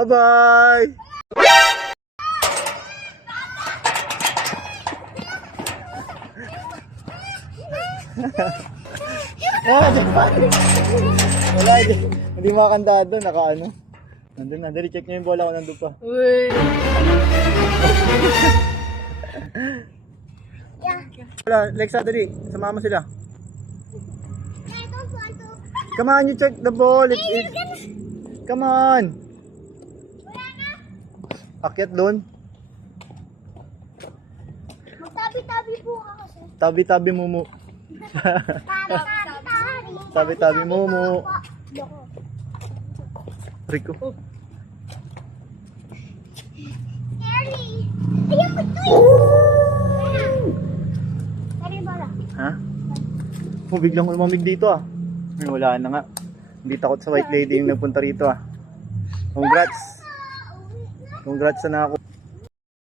Bye-bye! ah, Japan! Wala, hindi, hindi makakanda doon, naka ano. Nandun na, dali check nyo yung bola ko nandun pa. Uy. Wala, Lexa, dali, sumama sila. Come on, you check the ball. It, it, come on. Akyat doon. Magtabi-tabi po ka kasi. Tabi-tabi mumu. Tabi-tabi. Tabi-tabi. Rico. Ayaw ko to. Ano yung bola? Ha? Oh, biglang umamig dito ah. Wala na nga. Hindi takot sa white lady yung nagpunta rito ah. Congrats. Congrats na ako.